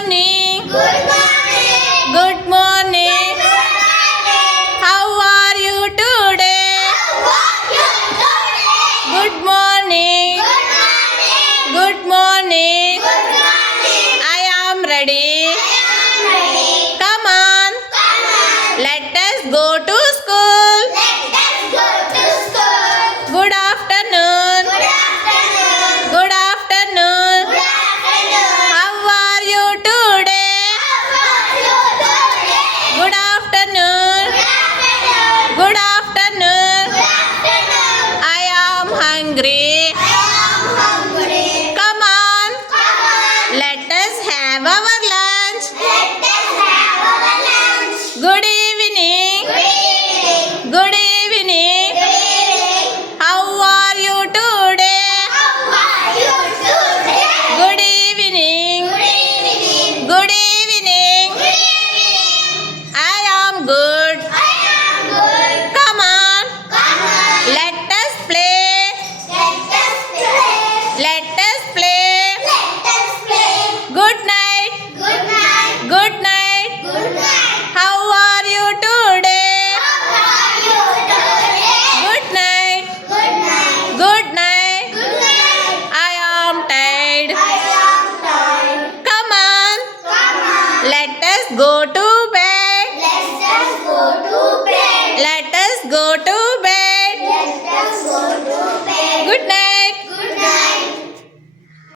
morning. Good morning. Good morning. Good morning. How are you today? How are you today? Good morning. Good morning. Good morning. Good morning. I am ready. I am ready. Come on. Come on. Let us go to school. Let us go to school. Good afternoon. Good afternoon. Good afternoon. Good afternoon. How are you today? How are you today? Good afternoon. Good afternoon. Good afternoon. Good afternoon. I am hungry. I am hungry. Come on. Come on. Let us have our lunch. Let us have our lunch. Good evening. Good evening. Good evening. Good evening. How are you today? How are you today? Good evening. Good evening. Good evening. Good evening. I am good. I am good. Come on. Come on. Let us play. Let us play. Let us play. Let us play. Good night. Good night. Good night. Good night. How are you today? How are you today? Good night. Good night. Good night. Good night. I am tired. I am tired. Come on. Come on. Let us go to bed. Let us go to bed. Let